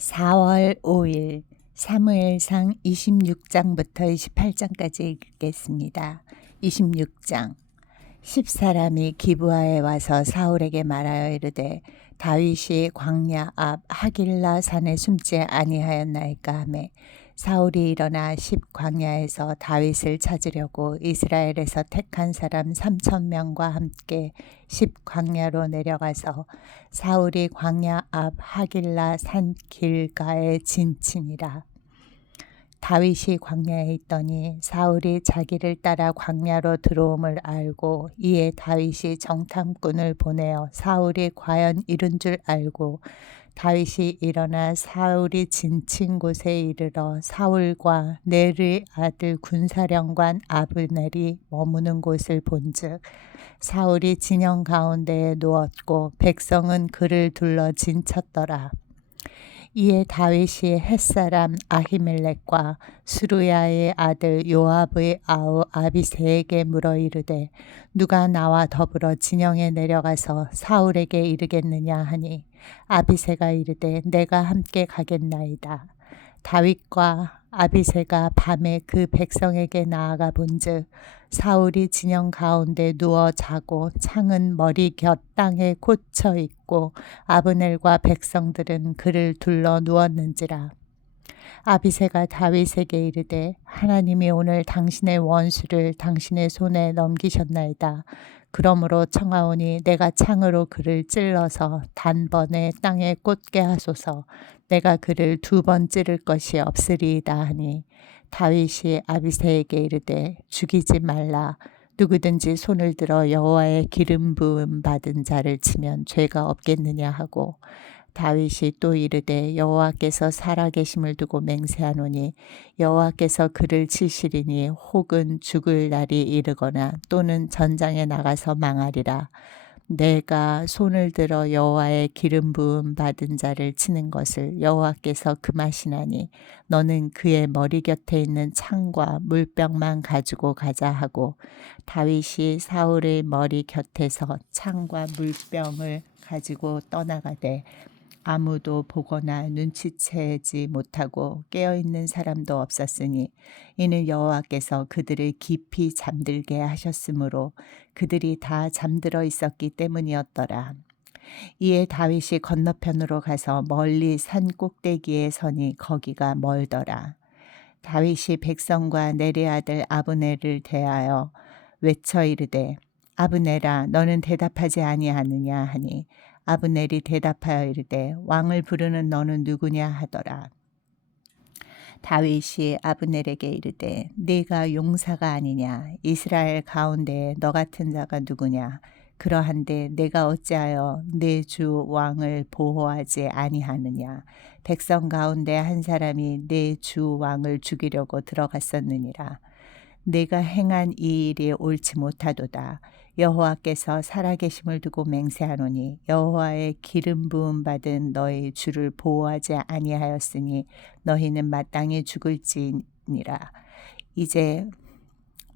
4월 5일 사무엘상 26장부터 28장까지 읽겠습니다. 26장 10사람이 기브아에 와서 사울에게 말하여 이르되 다윗이 광야 앞 하길라 산에 숨지 아니하였나이까 하매 사울이 일어나 10광야에서 다윗을 찾으려고 이스라엘에서 택한 사람 3,000명과 함께 10광야로 내려가서 사울이 광야 앞 하길라 산 길가에 진치니라. 다윗이 광야에 있더니 사울이 자기를 따라 광야로 들어옴을 알고 이에 다윗이 정탐꾼을 보내어 사울이 과연 이른 줄 알고 다윗이 일어나 사울이 진친 곳에 이르러 사울과 넬의 아들 군사령관 아브넬이 머무는 곳을 본즉 사울이 진영 가운데에 누웠고 백성은 그를 둘러 진쳤더라. 이에 다윗이 햇사람 아히멜렉과 수루야의 아들 요압의 아우 아비새에게 물어 이르되 누가 나와 더불어 진영에 내려가서 사울에게 이르겠느냐 하니 아비새가 이르되 내가 함께 가겠나이다. 다윗과 아비새가 밤에 그 백성에게 나아가 본즉 사울이 진영 가운데 누워 자고 창은 머리 곁 땅에 꽂혀 있고 아브넬과 백성들은 그를 둘러 누웠는지라. 아비새가 다윗에게 이르되 하나님이 오늘 당신의 원수를 당신의 손에 넘기셨나이다. 그러므로 청하오니 내가 창으로 그를 찔러서 단번에 땅에 꽂게 하소서. 내가 그를 2번 찌를 것이 없으리이다 하니 다윗이 아비새에게 이르되 죽이지 말라. 누구든지 손을 들어 여호와의 기름 부음 받은 자를 치면 죄가 없겠느냐 하고 다윗이 또 이르되 여호와께서 살아계심을 두고 맹세하노니 여호와께서 그를 치시리니 혹은 죽을 날이 이르거나 또는 전장에 나가서 망하리라. 내가 손을 들어 여호와의 기름 부음 받은 자를 치는 것을 여호와께서 금하시나니 너는 그의 머리 곁에 있는 창과 물병만 가지고 가자 하고 다윗이 사울의 머리 곁에서 창과 물병을 가지고 떠나가되 아무도 보거나 눈치채지 못하고 깨어있는 사람도 없었으니 이는 여호와께서 그들을 깊이 잠들게 하셨으므로 그들이 다 잠들어 있었기 때문이었더라. 이에 다윗이 건너편으로 가서 멀리 산 꼭대기에 서니 거기가 멀더라. 다윗이 백성과 넬의 아들 아브넬을 대하여 외쳐 이르되 아브넬아 너는 대답하지 아니하느냐 하니 아브넬이 대답하여 이르되 왕을 부르는 너는 누구냐 하더라. 다윗이 아브넬에게 이르되 네가 용사가 아니냐 이스라엘 가운데에 너 같은 자가 누구냐 그러한데 내가 어찌하여 내 주 왕을 보호하지 아니하느냐 백성 가운데 한 사람이 내 주 왕을 죽이려고 들어갔었느니라. 내가 행한 이 일이 옳지 못하도다. 여호와께서 살아계심을 두고 맹세하노니 여호와의 기름 부음 받은 너희 주를 보호하지 아니하였으니 너희는 마땅히 죽을지니라. 이제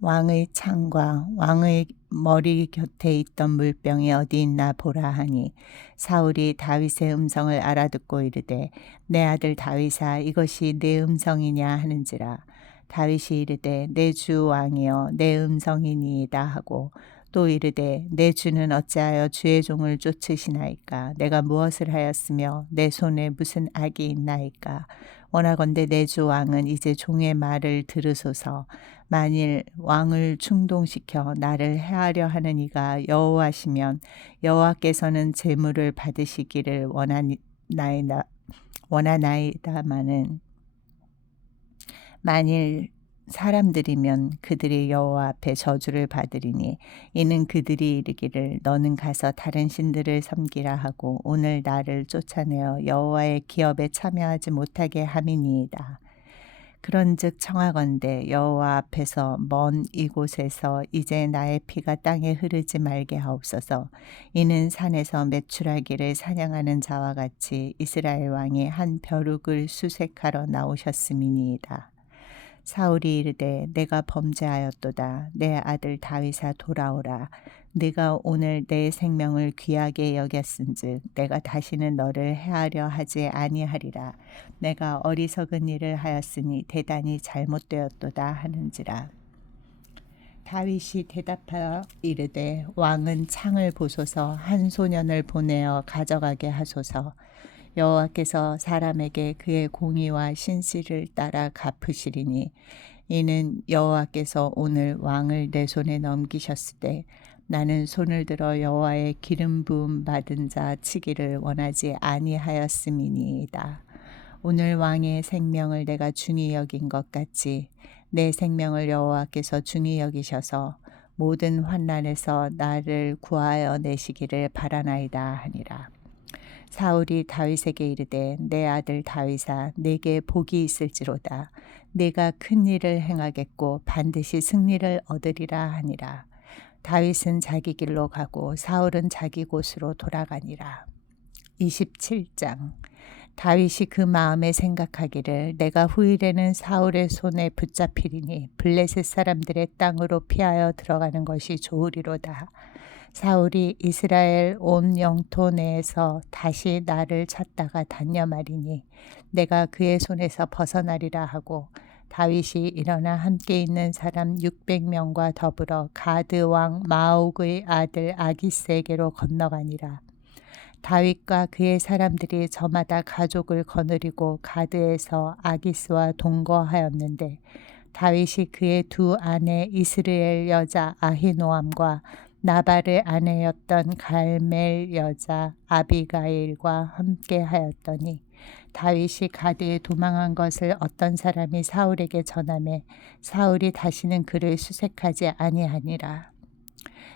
왕의 창과 왕의 머리 곁에 있던 물병이 어디 있나 보라 하니 사울이 다윗의 음성을 알아듣고 이르되 내 아들 다윗아 이것이 내 음성이냐 하는지라. 다윗이 이르되 내 주 왕이여 내 음성이니이다 하고 또 이르되 내 주는 어찌하여 주의 종을 쫓으시나이까 내가 무엇을 하였으며 내 손에 무슨 악이 있나이까 원하건대 내 주 왕은 이제 종의 말을 들으소서. 만일 왕을 충동시켜 나를 해하려 하는 이가 여호와시면 여호와께서는 재물을 받으시기를 원하나이다마는 만일 사람들이면 그들이 여호와 앞에 저주를 받으리니 이는 그들이 이르기를 너는 가서 다른 신들을 섬기라 하고 오늘 나를 쫓아내어 여호와의 기업에 참여하지 못하게 함이니이다. 그런즉 청하건대 여호와 앞에서 먼 이곳에서 이제 나의 피가 땅에 흐르지 말게 하옵소서. 이는 산에서 메추라기를 사냥하는 자와 같이 이스라엘 왕이 한 벼룩을 수색하러 나오셨음이니이다. 사울이 이르되 내가 범죄하였도다. 내 아들 다윗아 돌아오라. 네가 오늘 내 생명을 귀하게 여겼은즉 내가 다시는 너를 해하려 하지 아니하리라. 내가 어리석은 일을 하였으니 대단히 잘못되었도다 하는지라. 다윗이 대답하여 이르되 왕은 창을 보소서 한 소년을 보내어 가져가게 하소서. 여호와께서 사람에게 그의 공의와 신실을 따라 갚으시리니 이는 여호와께서 오늘 왕을 내 손에 넘기셨을 때 나는 손을 들어 여호와의 기름 부음 받은 자 치기를 원하지 아니하였음이니이다. 오늘 왕의 생명을 내가 중히 여긴 것 같이 내 생명을 여호와께서 중히 여기셔서 모든 환난에서 나를 구하여 내시기를 바라나이다 하니라. 사울이 다윗에게 이르되 내 아들 다윗아 내게 복이 있을지로다. 내가 큰 일을 행하겠고 반드시 승리를 얻으리라 하니라. 다윗은 자기 길로 가고 사울은 자기 곳으로 돌아가니라. 27장. 다윗이 그 마음에 생각하기를 내가 후일에는 사울의 손에 붙잡히리니 블레셋 사람들의 땅으로 피하여 들어가는 것이 좋으리로다. 사울이 이스라엘 온 영토 내에서 다시 나를 찾다가 단념하리니 내가 그의 손에서 벗어나리라 하고 다윗이 일어나 함께 있는 사람 600명과 더불어 가드 왕 마옥의 아들 아기스에게로 건너가니라. 다윗과 그의 사람들이 저마다 가족을 거느리고 가드에서 아기스와 동거하였는데 다윗이 그의 두 아내 이스라엘 여자 아히노암과 나발의 아내였던 갈멜 여자 아비가일과 함께 하였더니 다윗이 가드에 도망한 것을 어떤 사람이 사울에게 전하매 사울이 다시는 그를 수색하지 아니하니라.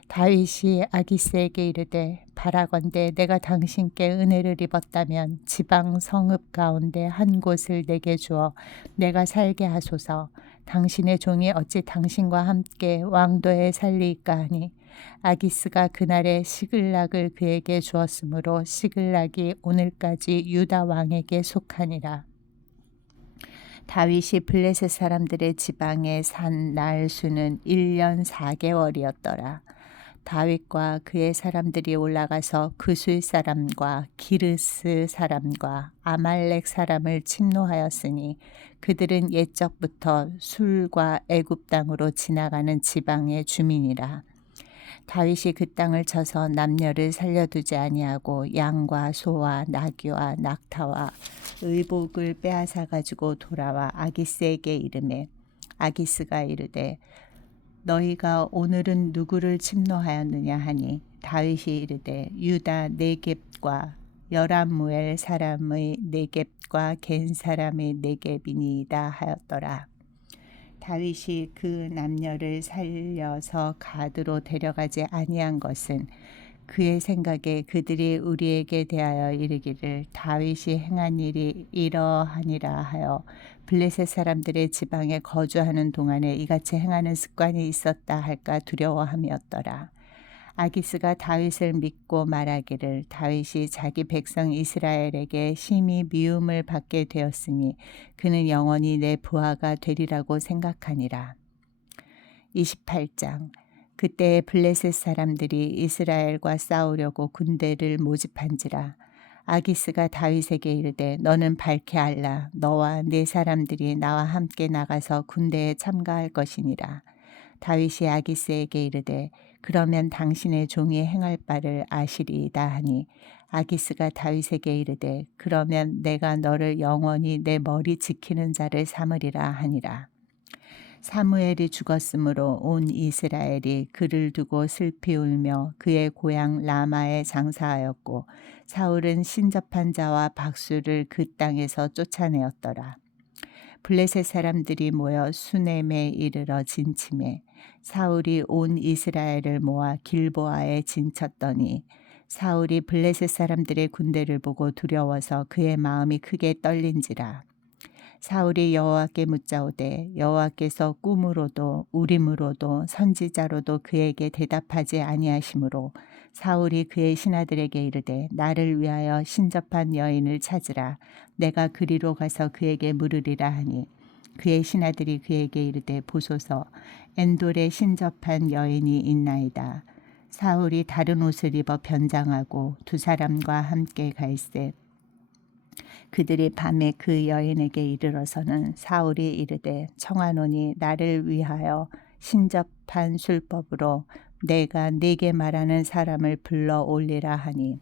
다윗이 아기스에게 이르되 바라건대 내가 당신께 은혜를 입었다면 지방 성읍 가운데 한 곳을 내게 주어 내가 살게 하소서. 당신의 종이 어찌 당신과 함께 왕도에 살리이까 하니 아기스가 그날에 시글락을 그에게 주었으므로 시글락이 오늘까지 유다 왕에게 속하니라. 다윗이 블레셋 사람들의 지방에 산 날 수는 1년 4개월이었더라. 다윗과 그의 사람들이 올라가서 그술 사람과 기르스 사람과 아말렉 사람을 침노하였으니 그들은 옛적부터 술과 애굽 땅으로 지나가는 지방의 주민이라. 다윗이 그 땅을 쳐서 남녀를 살려두지 아니하고 양과 소와 나귀와 낙타와 의복을 빼앗아 가지고 돌아와 아기스에게 이르매 아기스가 이르되 너희가 오늘은 누구를 침노하였느냐 하니 다윗이 이르되 유다 네겝과 여람무엘 사람의 네겝과 겐 사람의 네겝이니이다 하였더라. 다윗이 그 남녀를 살려서 가드로 데려가지 아니한 것은 그의 생각에 그들이 우리에게 대하여 이르기를 다윗이 행한 일이 이러하니라 하여 블레셋 사람들의 지방에 거주하는 동안에 이같이 행하는 습관이 있었다 할까 두려워함이었더라. 아기스가 다윗을 믿고 말하기를 다윗이 자기 백성 이스라엘에게 심히 미움을 받게 되었으니 그는 영원히 내 부하가 되리라고 생각하니라. 28장. 그때에 블레셋 사람들이 이스라엘과 싸우려고 군대를 모집한지라. 아기스가 다윗에게 이르되 너는 밝게 알라. 너와 네 사람들이 나와 함께 나가서 군대에 참가할 것이니라. 다윗이 아기스에게 이르되 그러면 당신의 종이 행할 바를 아시리이다 하니 아기스가 다윗에게 이르되 그러면 내가 너를 영원히 내 머리 지키는 자를 삼으리라 하니라. 사무엘이 죽었으므로 온 이스라엘이 그를 두고 슬피 울며 그의 고향 라마에 장사하였고 사울은 신접한 자와 박수를 그 땅에서 쫓아내었더라. 블레셋 사람들이 모여 수넴에 이르러 진침해 사울이 온 이스라엘을 모아 길보아에 진쳤더니 사울이 블레셋 사람들의 군대를 보고 두려워서 그의 마음이 크게 떨린지라. 사울이 여호와께 묻자오되 여호와께서 꿈으로도 우림으로도 선지자로도 그에게 대답하지 아니하시므로 사울이 그의 신하들에게 이르되 나를 위하여 신접한 여인을 찾으라. 내가 그리로 가서 그에게 물으리라 하니 그의 신하들이 그에게 이르되 보소서 엔돌에 신접한 여인이 있나이다. 사울이 다른 옷을 입어 변장하고 두 사람과 함께 갈새 그들이 밤에 그 여인에게 이르러서는 사울이 이르되 청하노니 나를 위하여 신접한 술법으로 내가 네게 말하는 사람을 불러 올리라 하니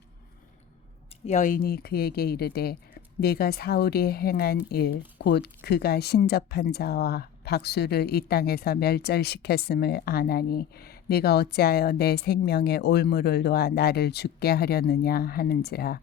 여인이 그에게 이르되 네가 사울이 행한 일 곧 그가 신접한 자와 박수를 이 땅에서 멸절시켰음을 아나니 네가 어찌하여 내 생명의 올무를 놓아 나를 죽게 하려느냐 하는지라.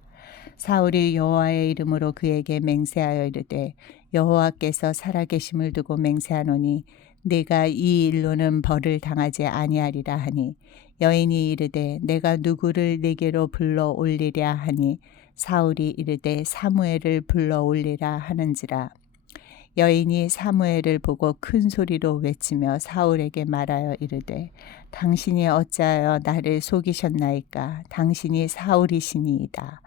사울이 여호와의 이름으로 그에게 맹세하여 이르되 여호와께서 살아계심을 두고 맹세하노니 네가 이 일로는 벌을 당하지 아니하리라 하니 여인이 이르되 내가 누구를 네게로 불러 올리랴 하니 사울이 이르되 사무엘을 불러 올리라 하는지라. 여인이 사무엘을 보고 큰 소리로 외치며 사울에게 말하여 이르되 당신이 어찌하여 나를 속이셨나이까. 당신이 사울이시니이다.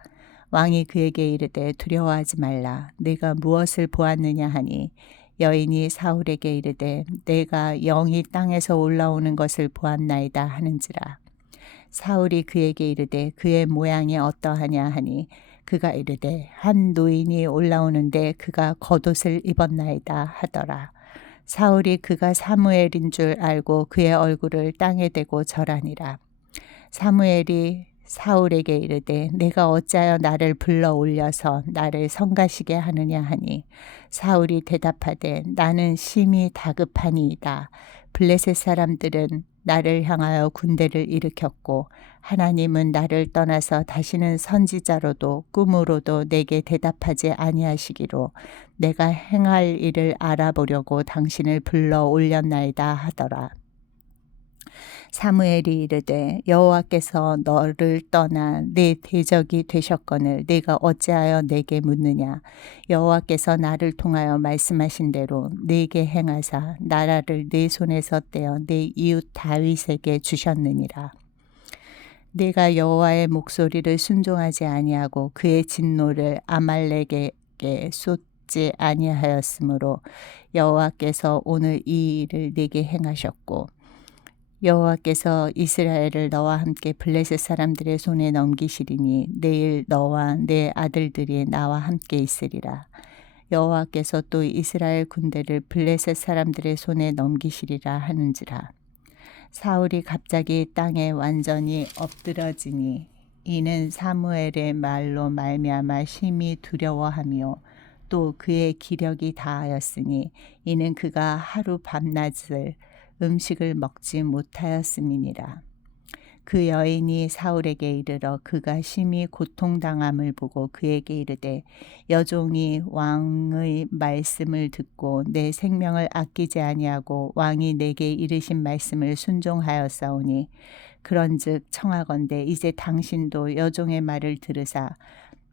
왕이 그에게 이르되 두려워하지 말라. 내가 무엇을 보았느냐 하니 여인이 사울에게 이르되 내가 영이 땅에서 올라오는 것을 보았나이다 하는지라. 사울이 그에게 이르되 그의 모양이 어떠하냐 하니 그가 이르되 한 노인이 올라오는데 그가 겉옷을 입었나이다 하더라. 사울이 그가 사무엘인 줄 알고 그의 얼굴을 땅에 대고 절하니라. 사무엘이 사울에게 이르되 내가 어찌하여 나를 불러 올려서 나를 성가시게 하느냐 하니 사울이 대답하되 나는 심히 다급하니이다. 블레셋 사람들은 나를 향하여 군대를 일으켰고 하나님은 나를 떠나서 다시는 선지자로도 꿈으로도 내게 대답하지 아니하시기로 내가 행할 일을 알아보려고 당신을 불러 올렸나이다 하더라. 사무엘이 이르되 여호와께서 너를 떠나 내 대적이 되셨거늘 네가 어찌하여 내게 묻느냐. 여호와께서 나를 통하여 말씀하신 대로 네게 행하사 나라를 네 손에서 떼어 네 이웃 다윗에게 주셨느니라. 네가 여호와의 목소리를 순종하지 아니하고 그의 진노를 아말렉에게 쏟지 아니하였으므로 여호와께서 오늘 이 일을 네게 행하셨고 여호와께서 이스라엘을 너와 함께 블레셋 사람들의 손에 넘기시리니 내일 너와 내 아들들이 나와 함께 있으리라. 여호와께서 또 이스라엘 군대를 블레셋 사람들의 손에 넘기시리라 하는지라. 사울이 갑자기 땅에 완전히 엎드러지니 이는 사무엘의 말로 말미암아 심히 두려워하며 또 그의 기력이 다하였으니 이는 그가 하루 밤낮을 음식을 먹지 못하였음이니라. 그 여인이 사울에게 이르러 그가 심히 고통당함을 보고 그에게 이르되 여종이 왕의 말씀을 듣고 내 생명을 아끼지 아니하고 왕이 내게 이르신 말씀을 순종하였사오니 그런즉 청하건대 이제 당신도 여종의 말을 들으사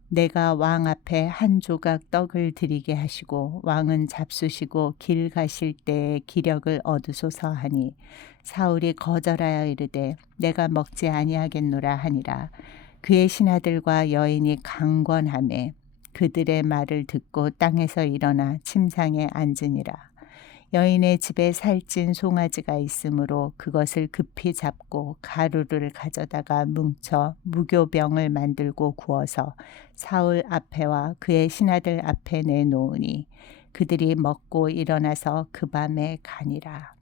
내가 왕 앞에 한 조각 떡을 드리게 하시고 왕은 잡수시고 길 가실 때에 기력을 얻으소서 하니 사울이 거절하여 이르되 내가 먹지 아니하겠노라 하니라. 그의 신하들과 여인이 강권하매 그들의 말을 듣고 땅에서 일어나 침상에 앉으니라. 여인의 집에 살찐 송아지가 있으므로 그것을 급히 잡고 가루를 가져다가 뭉쳐 무교병을 만들고 구워서 사울 앞에와 그의 신하들 앞에 내놓으니 그들이 먹고 일어나서 그 밤에 가니라.